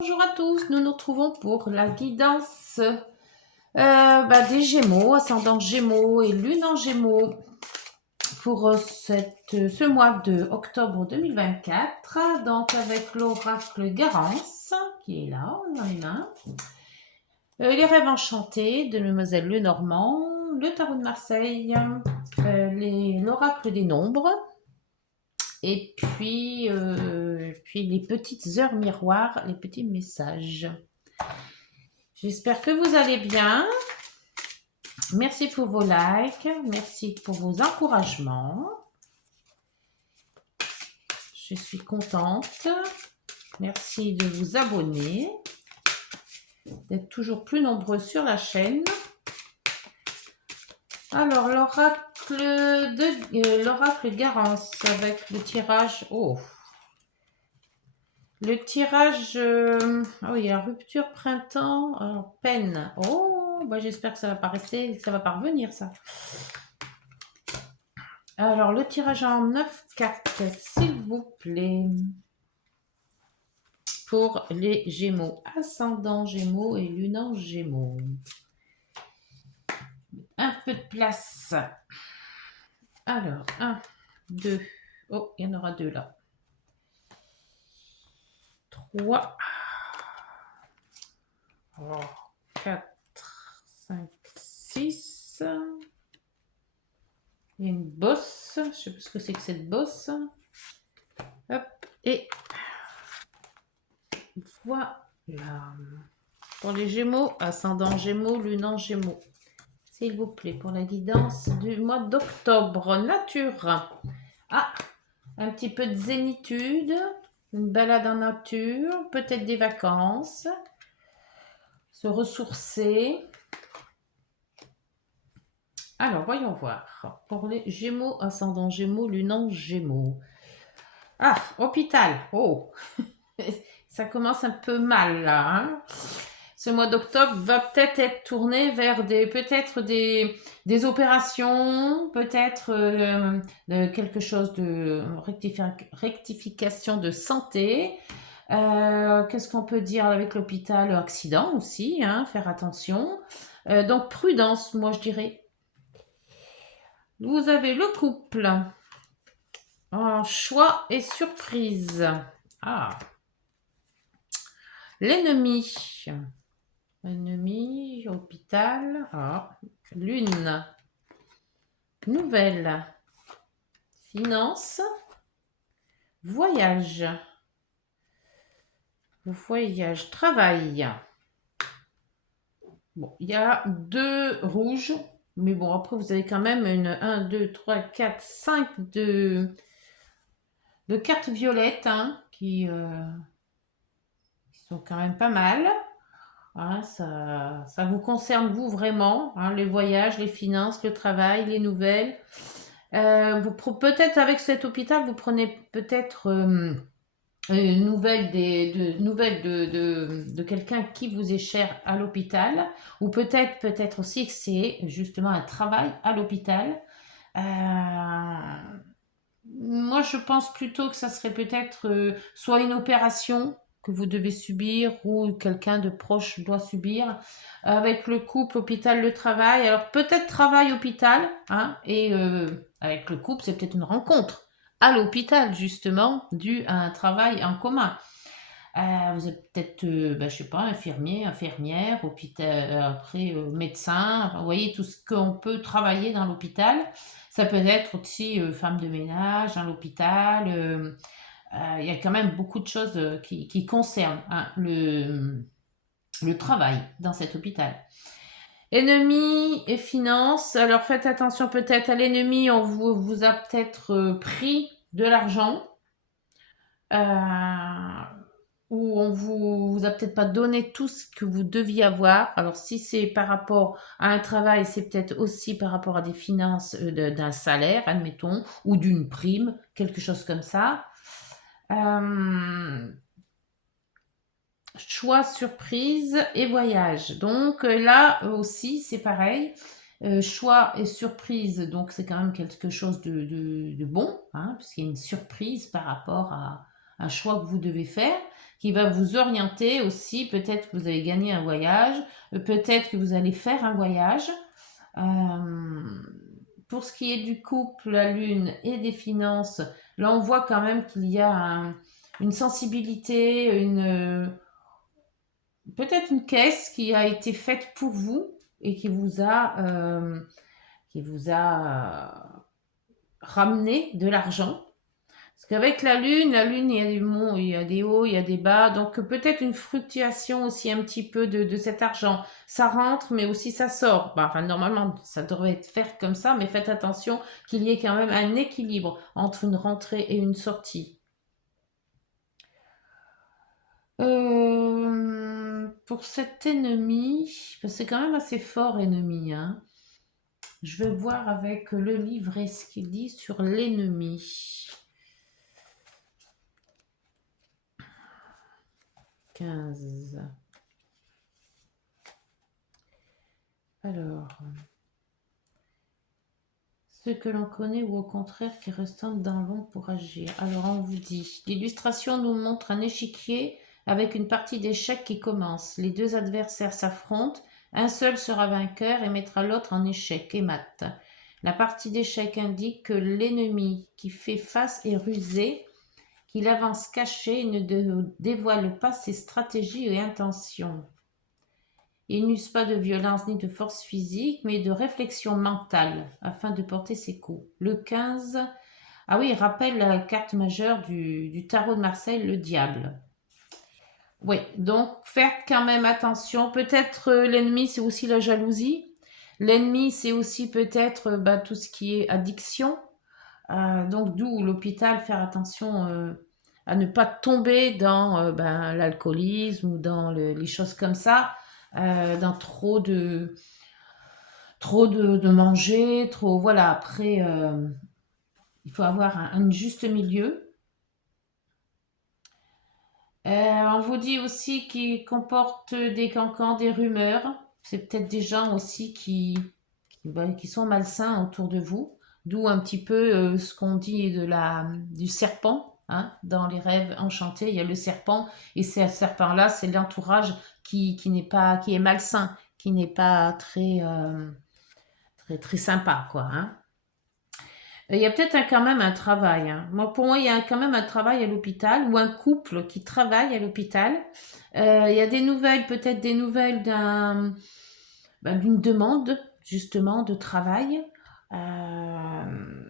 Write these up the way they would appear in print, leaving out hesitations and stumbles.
Bonjour à tous, nous nous retrouvons pour la guidance des Gémeaux, ascendant Gémeaux et Lune en Gémeaux pour ce mois de octobre 2024. Donc avec l'oracle Garance qui est là dans les mains, les rêves enchantés de Mademoiselle Lenormand, le tarot de Marseille, l'oracle des nombres. Et puis les petites heures miroirs, les petits messages. J'espère que vous allez bien. Merci pour vos likes. Merci pour vos encouragements. Je suis contente. Merci de vous abonner. D'être toujours plus nombreux sur la chaîne. Alors, l'oracle Garance avec le tirage. Oh! Le tirage, il y a rupture printemps, peine. Oh, j'espère que ça va pas rester, que ça va pas revenir ça. Alors le tirage en 9 cartes, s'il vous plaît, pour les Gémeaux, ascendant Gémeaux et Lune en Gémeaux. Un peu de place. Alors 1, 2. Oh, il y en aura 2 là. 3. 4, 5, 6. Il y a une bosse. Je ne sais pas ce que c'est que cette bosse. Hop. Et voilà. Pour les Gémeaux, ascendant Gémeaux, Lune en Gémeaux. S'il vous plaît, pour la guidance du mois d'octobre. Nature. Ah, un petit peu de zénitude. Une balade en nature. Peut-être des vacances. Se ressourcer. Alors, voyons voir. Pour les Gémeaux, ascendant Gémeaux, Lune en Gémeaux. Ah, hôpital. Oh, ça commence un peu mal là. Hein. Ce mois d'octobre va peut-être être tourné vers peut-être des opérations, peut-être quelque chose de rectification de santé. Qu'est-ce qu'on peut dire avec l'hôpital? Accident aussi, hein, faire attention. Donc prudence, moi je dirais. Vous avez le couple. Choix et surprise. Ah. L'ennemi. Ennemi, hôpital. Ah. Lune. Nouvelle. Finance. Voyage. Voyage. Travail. Bon, il y a 2 rouges. Mais bon, après, vous avez quand même 1, 2, 3, 4, 5 de cartes violettes hein, qui sont quand même pas mal. Hein, ça vous concerne vous vraiment, hein, les voyages, les finances, le travail, les nouvelles. Peut-être avec cet hôpital, vous prenez peut-être une nouvelle de quelqu'un qui vous est cher à l'hôpital, ou peut-être aussi que c'est justement un travail à l'hôpital. Moi, je pense plutôt que ça serait peut-être soit une opération que vous devez subir ou quelqu'un de proche doit subir. Avec le couple, hôpital, le travail. Alors peut-être travail, hôpital, hein, et avec le couple, c'est peut-être une rencontre à l'hôpital, justement, dû à un travail en commun. Vous êtes peut-être, je sais pas, infirmier, infirmière, hôpital, après médecin, enfin, vous voyez tout ce qu'on peut travailler dans l'hôpital. Ça peut être aussi femme de ménage dans l'hôpital. Il y a quand même beaucoup de choses qui concernent hein, le travail dans cet hôpital. Ennemi et finances. Alors faites attention peut-être à l'ennemi. On vous a peut-être pris de l'argent. Où on vous a peut-être pas donné tout ce que vous deviez avoir. Alors si c'est par rapport à un travail, c'est peut-être aussi par rapport à des finances d'un salaire, admettons, ou d'une prime, quelque chose comme ça. Choix, surprise et voyage. Donc là aussi, c'est pareil. Choix et surprise, donc c'est quand même quelque chose de bon, hein, parce qu'il y a une surprise par rapport à un choix que vous devez faire. qui va vous orienter aussi. Peut-être que vous avez gagné un voyage, peut-être que vous allez faire un voyage. Pour ce qui est du couple, la lune et des finances, là on voit quand même qu'il y a une sensibilité, peut-être une caisse qui a été faite pour vous et qui vous a ramené de l'argent. Parce qu'avec la lune, il y a des monts, il y a des hauts, il y a des bas. Donc peut-être une fluctuation aussi un petit peu de cet argent. Ça rentre, mais aussi ça sort. Bah, enfin, normalement, ça devrait être fait comme ça, mais faites attention qu'il y ait quand même un équilibre entre une rentrée et une sortie. Pour cet ennemi, parce que c'est quand même assez fort ennemi, hein. Je vais voir avec le livret ce qu'il dit sur l'ennemi. 15. Alors, ceux que l'on connaît ou au contraire qui restent dans l'ombre pour agir. Alors, on vous dit, l'illustration nous montre un échiquier avec une partie d'échecs qui commence. Les deux adversaires s'affrontent, un seul sera vainqueur et mettra l'autre en échec et mat. La partie d'échecs indique que l'ennemi qui fait face est rusé, qu'il avance caché et ne dévoile pas ses stratégies et intentions. Il n'use pas de violence ni de force physique, mais de réflexion mentale afin de porter ses coups. Le 15, ah oui, il rappelle la carte majeure du tarot de Marseille, le diable. Oui, donc faites quand même attention. Peut-être l'ennemi, c'est aussi la jalousie. L'ennemi, c'est aussi peut-être tout ce qui est addiction. Donc d'où l'hôpital, faire attention à ne pas tomber dans l'alcoolisme ou dans les choses comme ça, dans trop de manger, trop voilà. Après, il faut avoir un juste milieu. On vous dit aussi qu'il comporte des cancans, des rumeurs. C'est peut-être des gens aussi qui sont malsains autour de vous. D'où un petit peu ce qu'on dit du serpent. Hein, dans les rêves enchantés, il y a le serpent. Et ce serpent-là, c'est l'entourage qui est malsain, qui n'est pas très sympa, quoi. Hein. Il y a peut-être quand même un travail. Hein. Pour moi, il y a quand même un travail à l'hôpital ou un couple qui travaille à l'hôpital. Il y a des nouvelles, peut-être des nouvelles d'une demande justement de travail. Euh,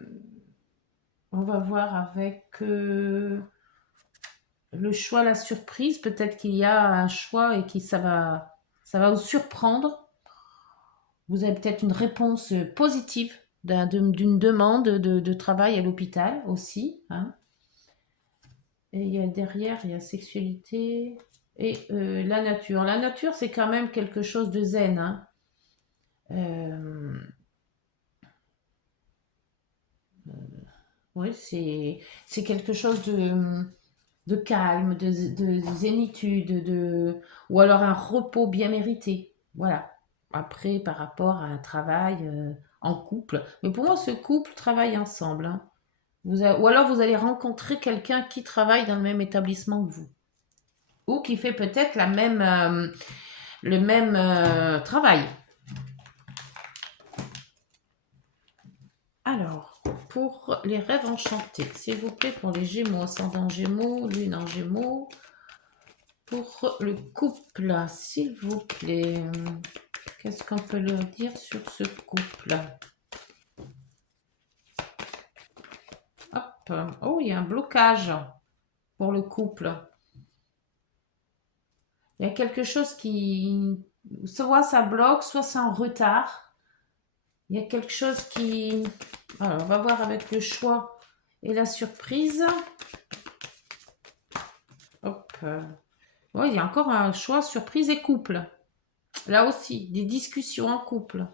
on va voir avec le choix, la surprise. Peut-être qu'il y a un choix et que ça va vous surprendre. Vous avez peut-être une réponse positive d'une demande de travail à l'hôpital aussi. Hein. Et derrière, il y a sexualité et la nature. La nature, c'est quand même quelque chose de zen. Hein. Oui, c'est quelque chose de calme, de zénitude, ou alors un repos bien mérité. Voilà. Après, par rapport à un travail en couple. Mais pour moi, ce couple travaille ensemble. Hein. Ou alors vous allez rencontrer quelqu'un qui travaille dans le même établissement que vous. Ou qui fait peut-être le même travail. Alors, pour les rêves enchantés, s'il vous plaît, pour les Gémeaux, ascendant Gémeaux, lune en Gémeaux. Pour le couple, s'il vous plaît, qu'est-ce qu'on peut leur dire sur ce couple? Hop, oh, il y a un blocage pour le couple. Il y a quelque chose qui, soit ça bloque, soit c'est en retard. Il y a quelque chose qui... Alors, on va voir avec le choix et la surprise. Hop. Ouais, il y a encore un choix, surprise et couple. Là aussi, des discussions en couple.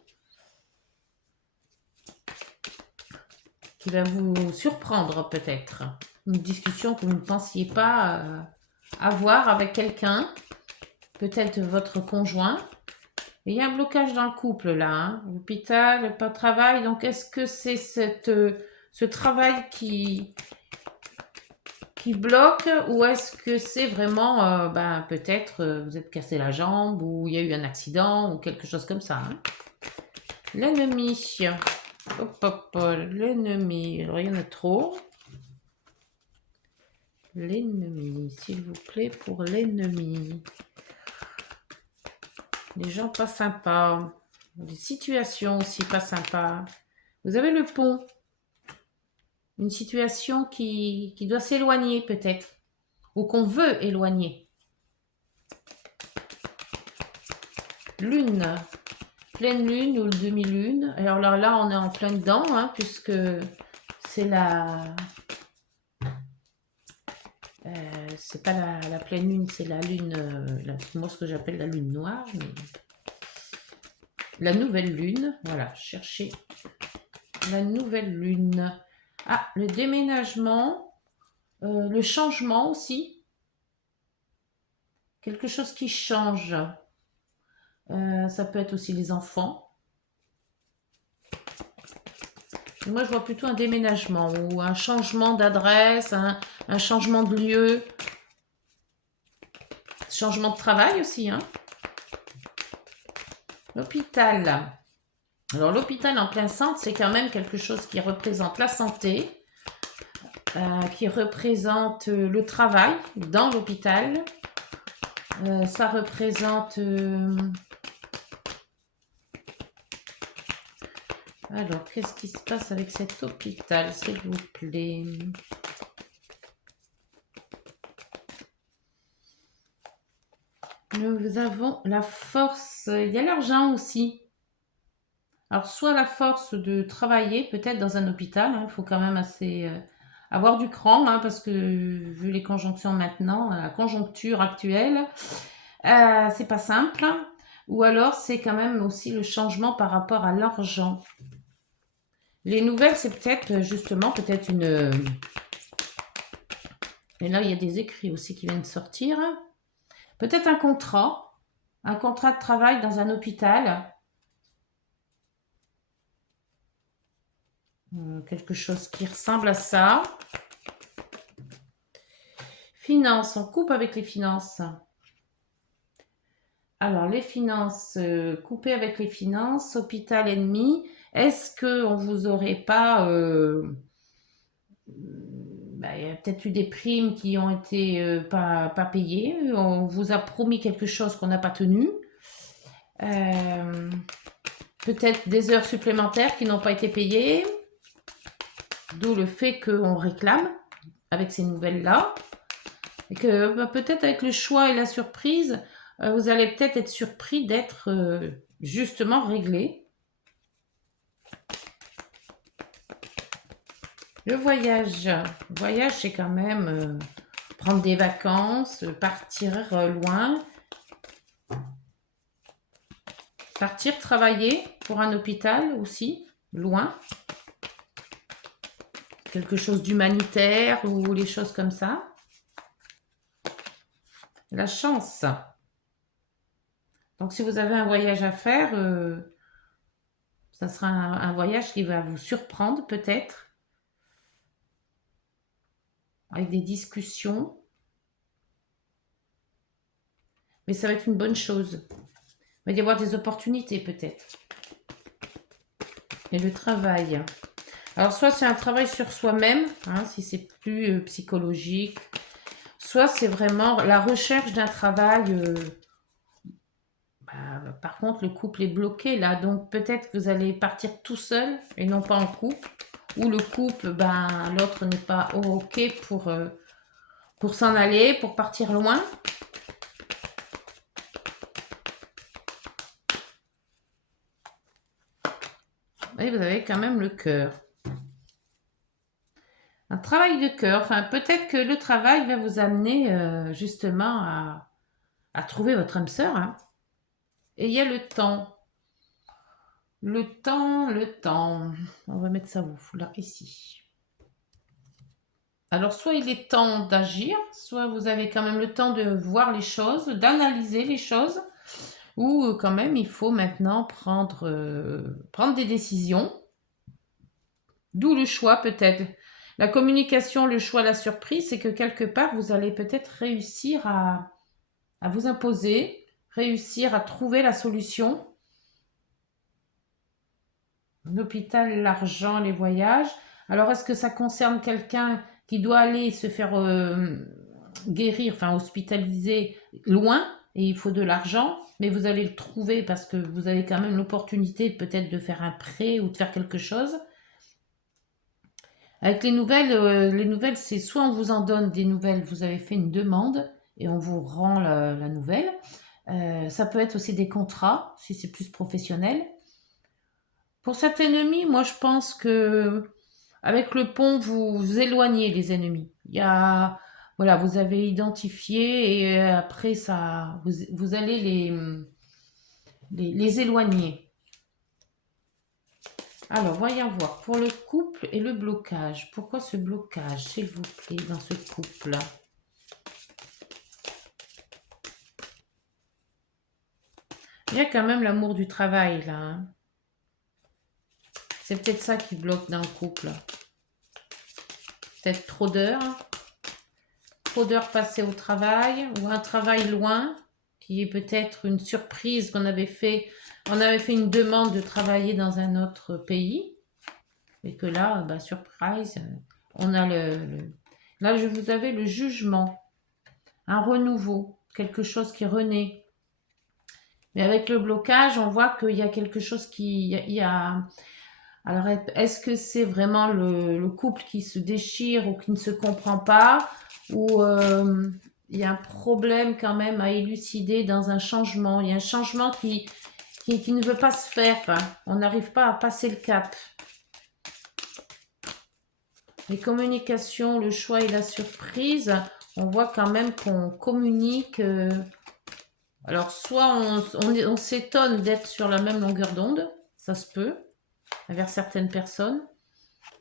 Qui va vous surprendre peut-être. Une discussion que vous ne pensiez pas avoir avec quelqu'un. Peut-être votre conjoint. Et il y a un blocage dans le couple là. Hein. L'hôpital, pas de travail. Donc est-ce que c'est ce travail qui qui bloque ou est-ce que c'est vraiment, ben, peut-être vous êtes cassé la jambe ou il y a eu un accident ou quelque chose comme ça, hein. L'ennemi. Hop, hop, l'ennemi. Alors, il y en a trop. L'ennemi, s'il vous plaît, pour l'ennemi. Les gens pas sympas. Les situations aussi pas sympas. Vous avez le pont. Une situation qui doit s'éloigner peut-être. Ou qu'on veut éloigner. Lune. Pleine lune ou demi-lune. Alors là, on est en plein dedans, hein, puisque c'est c'est pas la pleine lune, c'est la lune, moi ce que j'appelle la lune noire, mais la nouvelle lune. Voilà, cherchez la nouvelle lune. Ah, le déménagement, le changement aussi. Quelque chose qui change. Ça peut être aussi les enfants. Moi, je vois plutôt un déménagement ou un changement d'adresse, un changement de lieu. Changement de travail aussi, hein. L'hôpital. Alors, l'hôpital en plein centre, c'est quand même quelque chose qui représente la santé, qui représente le travail dans l'hôpital. Ça représente... Alors, qu'est-ce qui se passe avec cet hôpital, s'il vous plaît? Nous avons la force. Il y a l'argent aussi. Alors, soit la force de travailler, peut-être dans un hôpital. Il faut quand même assez avoir du cran, hein, parce que vu les conjonctions maintenant, la conjoncture actuelle, c'est pas simple. Ou alors, c'est quand même aussi le changement par rapport à l'argent. Les nouvelles, c'est peut-être justement, peut-être une... Et là, il y a des écrits aussi qui viennent de sortir. Peut-être un contrat de travail dans un hôpital. Quelque chose qui ressemble à ça. Finances, on coupe avec les finances. Alors, les finances, couper avec les finances, hôpital ennemi. Est-ce qu'on vous aurait pas... il y a peut-être eu des primes qui ont été pas payées. On vous a promis quelque chose qu'on n'a pas tenu. Peut-être des heures supplémentaires qui n'ont pas été payées. D'où le fait qu'on réclame avec ces nouvelles-là. Et que peut-être avec le choix et la surprise, vous allez peut-être être surpris d'être justement réglé. Le voyage. Le voyage, c'est quand même prendre des vacances, partir loin. Partir travailler pour un hôpital aussi, loin. Quelque chose d'humanitaire ou les choses comme ça. La chance. Donc, si vous avez un voyage à faire, ça sera un voyage qui va vous surprendre peut-être, avec des discussions. Mais ça va être une bonne chose. Il va y avoir des opportunités peut-être. Et le travail. Alors, soit c'est un travail sur soi-même, hein, si c'est plus psychologique, soit c'est vraiment la recherche d'un travail. Par contre, le couple est bloqué là, donc peut-être que vous allez partir tout seul et non pas en couple. Ou le couple, l'autre n'est pas OK pour s'en aller, pour partir loin. Et vous avez quand même le cœur. Un travail de cœur. Enfin, peut-être que le travail va vous amener justement à trouver votre âme sœur, hein. Et il y a le temps. Le temps, le temps. On va mettre ça où? Là, ici. Alors, soit il est temps d'agir, soit vous avez quand même le temps de voir les choses, d'analyser les choses, ou quand même il faut maintenant prendre des décisions. D'où le choix peut-être. La communication, le choix, la surprise, c'est que quelque part, vous allez peut-être réussir à vous imposer, réussir à trouver la solution. L'hôpital, l'argent, les voyages. Alors, est-ce que ça concerne quelqu'un qui doit aller se faire guérir, enfin hospitaliser loin, et il faut de l'argent, mais vous allez le trouver parce que vous avez quand même l'opportunité peut-être de faire un prêt ou de faire quelque chose. Avec les nouvelles, c'est soit on vous en donne des nouvelles, vous avez fait une demande et on vous rend la nouvelle. Ça peut être aussi des contrats, si c'est plus professionnel. Pour cet ennemi, moi je pense que avec le pont, vous éloignez les ennemis. Voilà, vous avez identifié et après vous allez les éloigner. Alors, voyons voir. Pour le couple et le blocage. Pourquoi ce blocage, s'il vous plaît, dans ce couple? Il y a quand même l'amour du travail, là, hein. C'est peut-être ça qui bloque dans le couple. Peut-être trop d'heures passées au travail, ou un travail loin, qui est peut-être une surprise qu'on avait fait. On avait fait une demande de travailler dans un autre pays, et que là, bah, surprise, on a là, vous avez le jugement, un renouveau, quelque chose qui renaît. Mais avec le blocage, on voit qu'il y a quelque chose Alors, est-ce que c'est vraiment le couple qui se déchire ou qui ne se comprend pas, ou il y a un problème quand même à élucider dans un changement? Il y a un changement qui ne veut pas se faire, hein. On n'arrive pas à passer le cap. Les communications, le choix et la surprise, on voit quand même qu'on communique. Alors, soit on s'étonne d'être sur la même longueur d'onde, ça se peut, vers certaines personnes,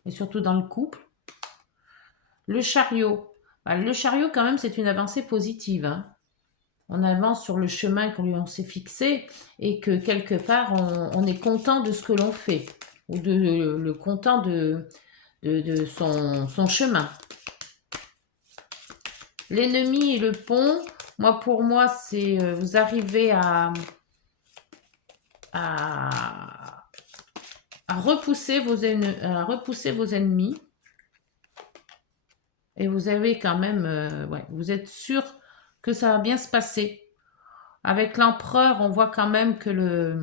et surtout dans le couple. Le chariot. Bah, le chariot, quand même, c'est une avancée positive, hein. On avance sur le chemin qu'on s'est fixé et que quelque part, on est content de ce que l'on fait, ou le content de son chemin. L'ennemi et le pont, pour moi, c'est vous arrivez à, à repousser à repousser vos ennemis. Et vous avez quand même, ouais, vous êtes sûr que ça va bien se passer. Avec l'empereur, on voit quand même que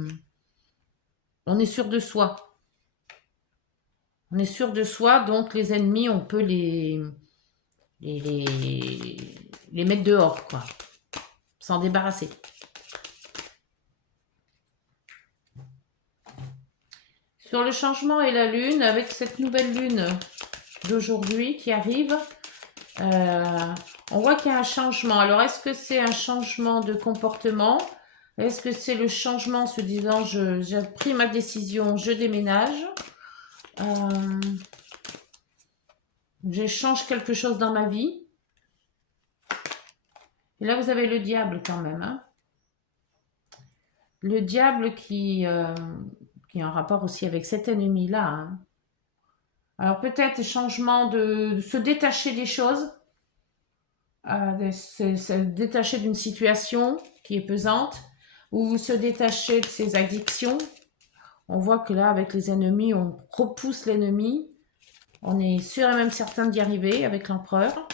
on est sûr de soi. On est sûr de soi, donc les ennemis, on peut les mettre dehors, quoi. S'en débarrasser. Sur le changement et la lune, avec cette nouvelle lune d'aujourd'hui qui arrive, on voit qu'il y a un changement. Alors, est-ce que c'est un changement de comportement? Est-ce que c'est le changement en se disant, j'ai pris ma décision, je déménage, je change quelque chose dans ma vie? Et là, vous avez le diable quand même, hein. Le diable qui est en rapport aussi avec cet ennemi-là, hein. Alors, peut-être changement de se détacher des choses, de se détacher d'une situation qui est pesante, ou se détacher de ses addictions. On voit que là, avec les ennemis, on repousse l'ennemi. On est sûr et même certain d'y arriver avec l'empereur.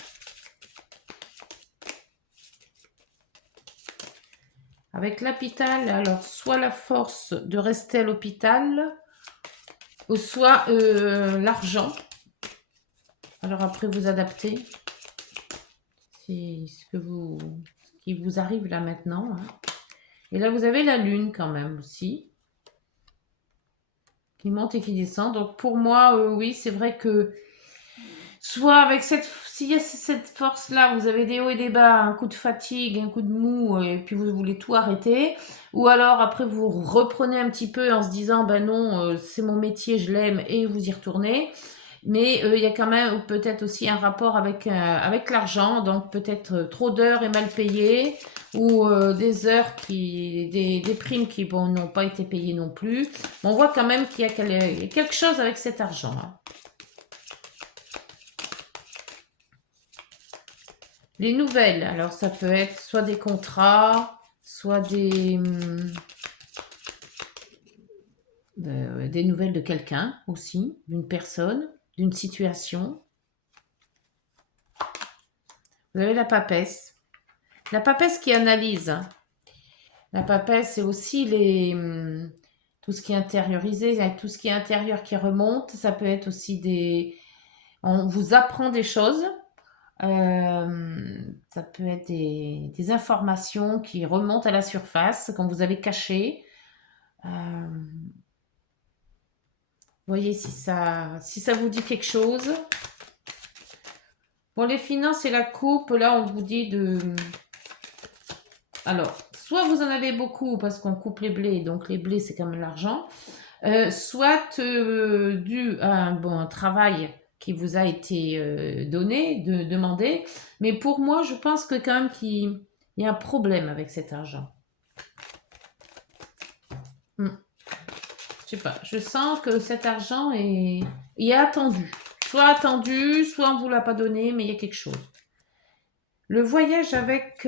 Avec l'hôpital, alors soit la force de rester à l'hôpital, ou soit l'argent. Alors après, vous adaptez. C'est ce qui vous arrive là maintenant, hein. Et là, vous avez la lune quand même aussi, qui monte et qui descend. Donc pour moi, oui, c'est vrai que soit avec s'il y a cette force-là, vous avez des hauts et des bas, un coup de fatigue, un coup de mou, et puis vous voulez tout arrêter. Ou alors après vous reprenez un petit peu en se disant, ben non, c'est mon métier, je l'aime, et vous y retournez. Mais il y a quand même peut-être aussi un rapport avec l'argent, donc peut-être trop d'heures et mal payées, ou des heures des primes qui bon, n'ont pas été payées non plus. Mais on voit quand même qu'il y a quelque chose avec cet argent, hein. Les nouvelles, alors ça peut être soit des contrats, soit des nouvelles de quelqu'un aussi, d'une personne, d'une situation. Vous avez la papesse. La papesse qui analyse, hein. La papesse, c'est aussi tout ce qui est intériorisé, avec tout ce qui est intérieur qui remonte. Ça peut être aussi on vous apprend des choses. Ça peut être des informations qui remontent à la surface, quand vous avez caché. Voyez si ça vous dit quelque chose. Pour les finances et la coupe, là, on vous dit de... Alors, soit vous en avez beaucoup parce qu'on coupe les blés, donc les blés, c'est quand même l'argent. Soit dû à un bon travail qui vous a été donné, demandé. Mais pour moi, je pense que quand même qu'il y a un problème avec cet argent. Hmm. Je sais pas, je sens que cet argent est attendu. Soit attendu, soit on vous l'a pas donné, mais il y a quelque chose. Le voyage avec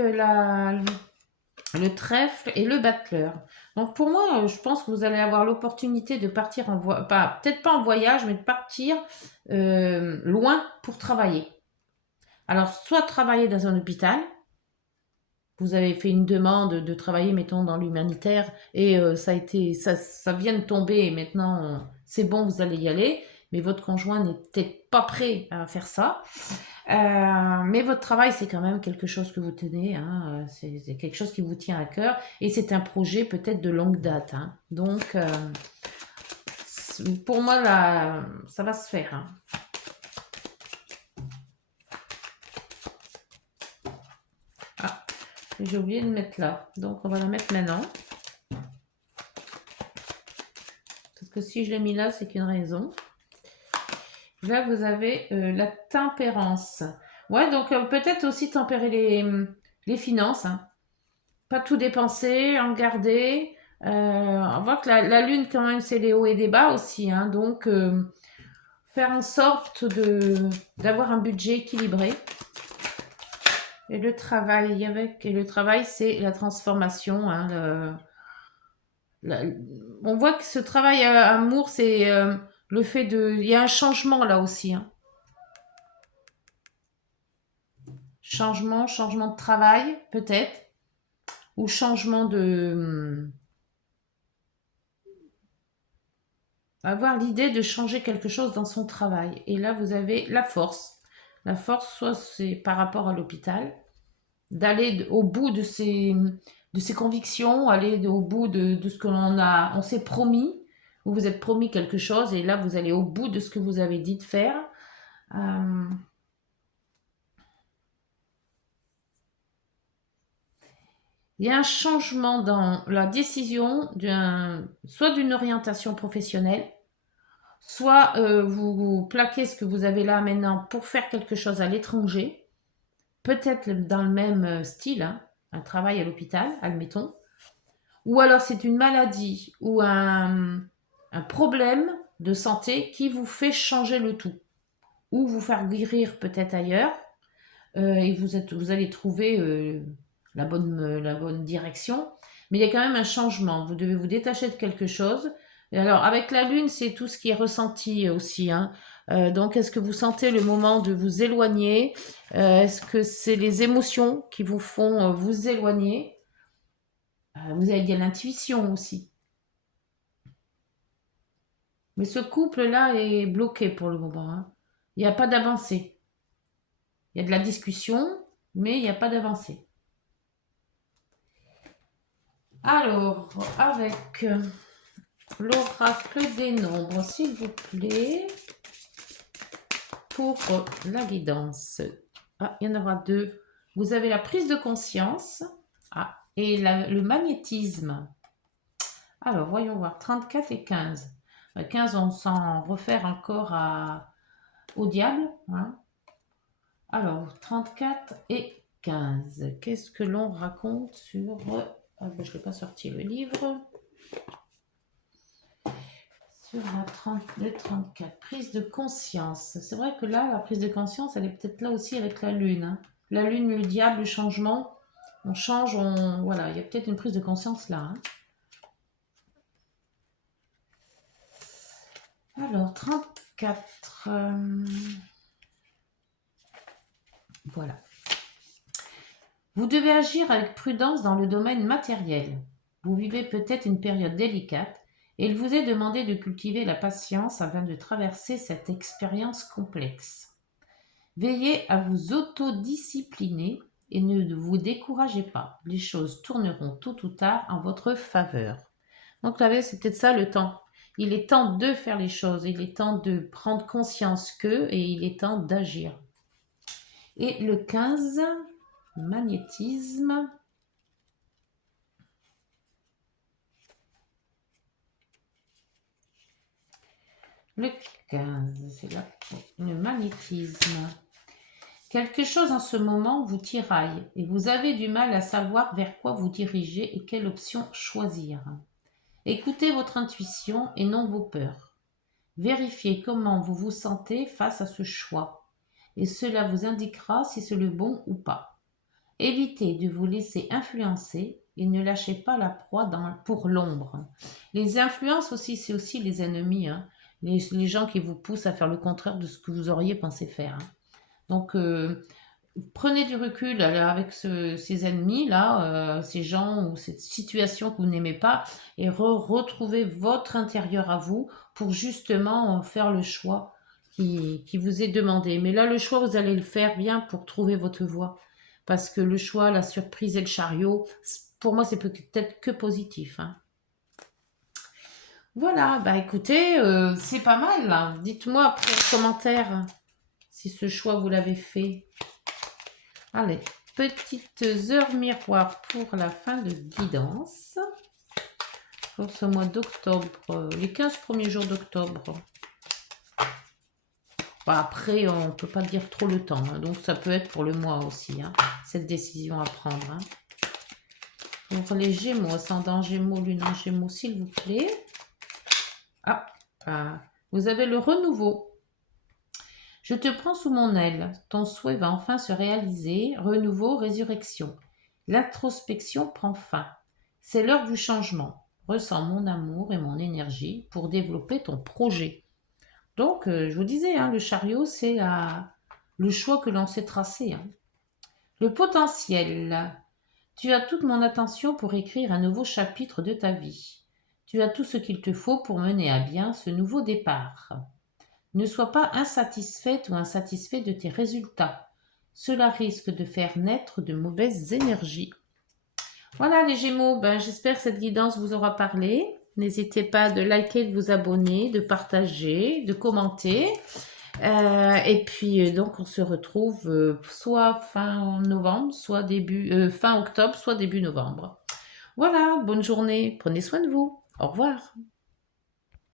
le trèfle et le battleur. Donc pour moi, je pense que vous allez avoir l'opportunité de partir peut-être pas en voyage, mais de partir loin pour travailler. Alors soit travailler dans un hôpital, vous avez fait une demande de travailler, mettons, dans l'humanitaire, et ça vient de tomber, et maintenant c'est bon, vous allez y aller, mais votre conjoint n'est peut-être pas prêt à faire ça. Mais votre travail, c'est quand même quelque chose que vous tenez, hein, c'est quelque chose qui vous tient à cœur, et c'est un projet peut-être de longue date, hein. Donc, pour moi, là, ça va se faire, hein. Ah, j'ai oublié de mettre là, donc on va la mettre maintenant. Parce que si je l'ai mis là, c'est qu'une raison. Là, vous avez la tempérance. Ouais, donc peut-être aussi tempérer les finances, hein. Pas tout dépenser, en garder. On voit que la lune, quand même, c'est les hauts et les bas aussi, hein. Donc, faire en sorte d'avoir un budget équilibré. Et le travail, c'est la transformation, hein, on voit que ce travail amour, c'est le fait il y a un changement là aussi, hein. Changement de travail, peut-être, ou changement avoir l'idée de changer quelque chose dans son travail. Et là, vous avez la force. La force, soit c'est par rapport à l'hôpital, d'aller au bout de ses convictions, aller au bout de ce que on s'est promis, vous vous êtes promis quelque chose, et là, vous allez au bout de ce que vous avez dit de faire. Euh, il y a un changement dans la décision soit d'une orientation professionnelle, soit vous plaquez ce que vous avez là maintenant pour faire quelque chose à l'étranger, peut-être dans le même style, hein, un travail à l'hôpital, admettons, ou alors c'est une maladie ou un problème de santé qui vous fait changer le tout, ou vous faire guérir peut-être ailleurs, et vous allez trouver la bonne direction, mais il y a quand même un changement, vous devez vous détacher de quelque chose. Et alors avec la lune, c'est tout ce qui est ressenti aussi, hein. Donc est-ce que vous sentez le moment de vous éloigner? Est-ce que c'est les émotions qui vous font vous éloigner? Vous avez de l'intuition aussi. Mais ce couple-là est bloqué pour le moment, hein. Il n'y a pas d'avancée. Il y a de la discussion, mais il n'y a pas d'avancée. Alors, avec l'oracle des nombres, s'il vous plaît, pour la guidance. Ah, il y en aura deux. Vous avez la prise de conscience, ah, et le magnétisme. Alors, voyons voir, 34 et 15. 15, on s'en refaire encore au diable, hein. Alors, 34 et 15. Qu'est-ce que l'on raconte sur... Ah ben, je ne l'ai pas sorti le livre. Sur le 34, prise de conscience. C'est vrai que là, la prise de conscience, elle est peut-être là aussi avec la lune, hein. La lune, le diable, le changement. On change, voilà, il y a peut-être une prise de conscience là, hein. Alors, 34. Voilà. Vous devez agir avec prudence dans le domaine matériel. Vous vivez peut-être une période délicate et il vous est demandé de cultiver la patience afin de traverser cette expérience complexe. Veillez à vous autodiscipliner et ne vous découragez pas. Les choses tourneront tôt ou tard en votre faveur. Donc, vous savez, c'est peut-être ça le temps. Il est temps de faire les choses, il est temps de prendre conscience que, et il est temps d'agir. Et le 15, magnétisme. Le 15, c'est là, le magnétisme. Quelque chose en ce moment vous tiraille et vous avez du mal à savoir vers quoi vous diriger et quelle option choisir. Écoutez votre intuition et non vos peurs. Vérifiez comment vous vous sentez face à ce choix et cela vous indiquera si c'est le bon ou pas. Évitez de vous laisser influencer et ne lâchez pas la proie pour l'ombre. Les influences aussi, c'est aussi les ennemis, hein. Les gens qui vous poussent à faire le contraire de ce que vous auriez pensé faire, hein. Donc, prenez du recul avec ces ennemis-là, ces gens ou cette situation que vous n'aimez pas et retrouvez votre intérieur à vous pour justement faire le choix qui vous est demandé. Mais là, le choix, vous allez le faire bien pour trouver votre voie. Parce que le choix, la surprise et le chariot, pour moi, c'est peut-être que positif, hein. Voilà, bah écoutez, c'est pas mal là. Dites-moi après en commentaire si ce choix vous l'avez fait. Allez, petites heures miroirs pour la fin de guidance. Pour ce mois d'octobre, les 15 premiers jours d'octobre. Bon, après, on ne peut pas dire trop le temps, hein, donc ça peut être pour le mois aussi, hein, cette décision à prendre, hein. Pour les Gémeaux, ascendant Gémeaux, lune en Gémeaux, s'il vous plaît. Vous avez le renouveau. Je te prends sous mon aile. Ton souhait va enfin se réaliser. Renouveau, résurrection. L'introspection prend fin. C'est l'heure du changement. Ressens mon amour et mon énergie pour développer ton projet. Donc, je vous disais, hein, le chariot, c'est le choix que l'on s'est tracé, hein. Le potentiel. Tu as toute mon attention pour écrire un nouveau chapitre de ta vie. Tu as tout ce qu'il te faut pour mener à bien ce nouveau départ. Ne sois pas insatisfaite ou insatisfait de tes résultats. Cela risque de faire naître de mauvaises énergies. Voilà les Gémeaux, j'espère que cette guidance vous aura parlé. N'hésitez pas de liker, de vous abonner, de partager, de commenter. Et puis donc on se retrouve soit fin novembre, soit fin octobre, soit début novembre. Voilà, bonne journée, prenez soin de vous. Au revoir.